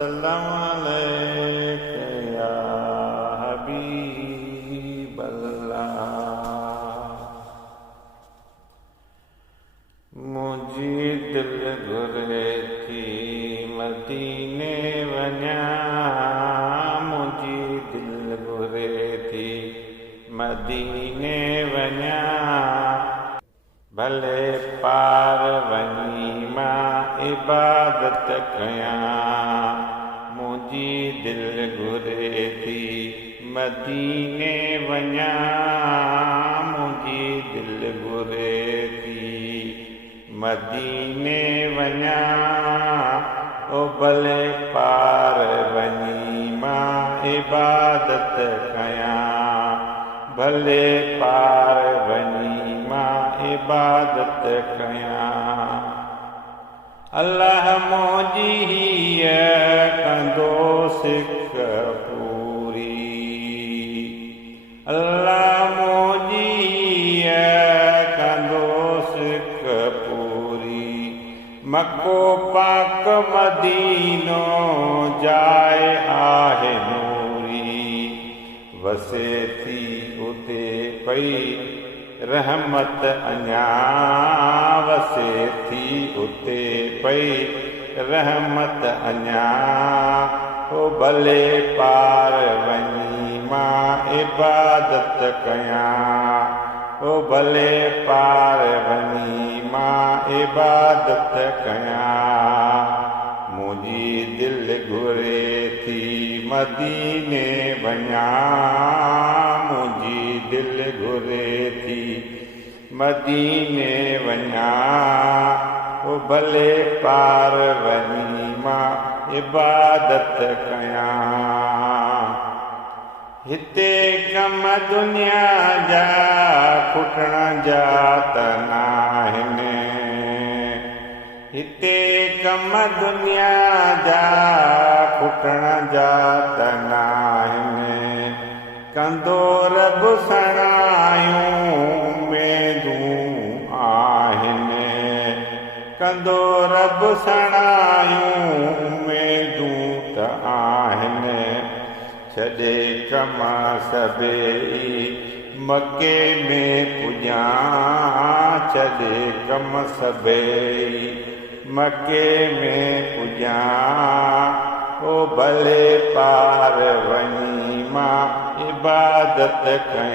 सल्लल्लाहु अलैहि या हबीब अल्लाह। मुंहिंजी दिलि घुरे थी मदीने वञा, मुंहिंजी दिलि घुरे थी मदीने वञा। भले पार वञी मां इबादत कयां, मुंहिंजी दिलि घुरे थी मदीने वञा, मुंहिंजी दिलि घुरे थी मदीने वञा। ओ भले पार वञी मां इबादत कयां, भले पार वञी मां इबादत कयां। अल्लाह मुंहिंजी हीअ कंदो सिक पूरी, अल्लाह मुंहिंजी हीअ कंदो सिक पूरी। मको पाक मदीनो जाए आहे नूरी, वसे थी उते पई रहमत अञा, वसे थी उते पई रहमत अञा। ओ भले पार वञी मां इबादत कयां, ओ भले पार वञी मां इबादत कयां। मुंहिंजी दिलि घुरे थी मदीने वञा, मुंहिंजी दिलि घुरे थी मदीने वञा। ओ भले पार वञी मां इबादत कयां। हिते कम दुनिया जा खुटण जा त नाहिनि, हिते कम दुनिया जा खुटण जा त नाहिनि। कंदो रब सणायूं उमेदूं आहिनि, कंदो रब सणायूं उमेदूं त आहिनि। छॾे कम सभेई मके में पुॼां, छॾे कम सभेई मके में पुॼां। ओ भले पार वञी मां इबादत कयां।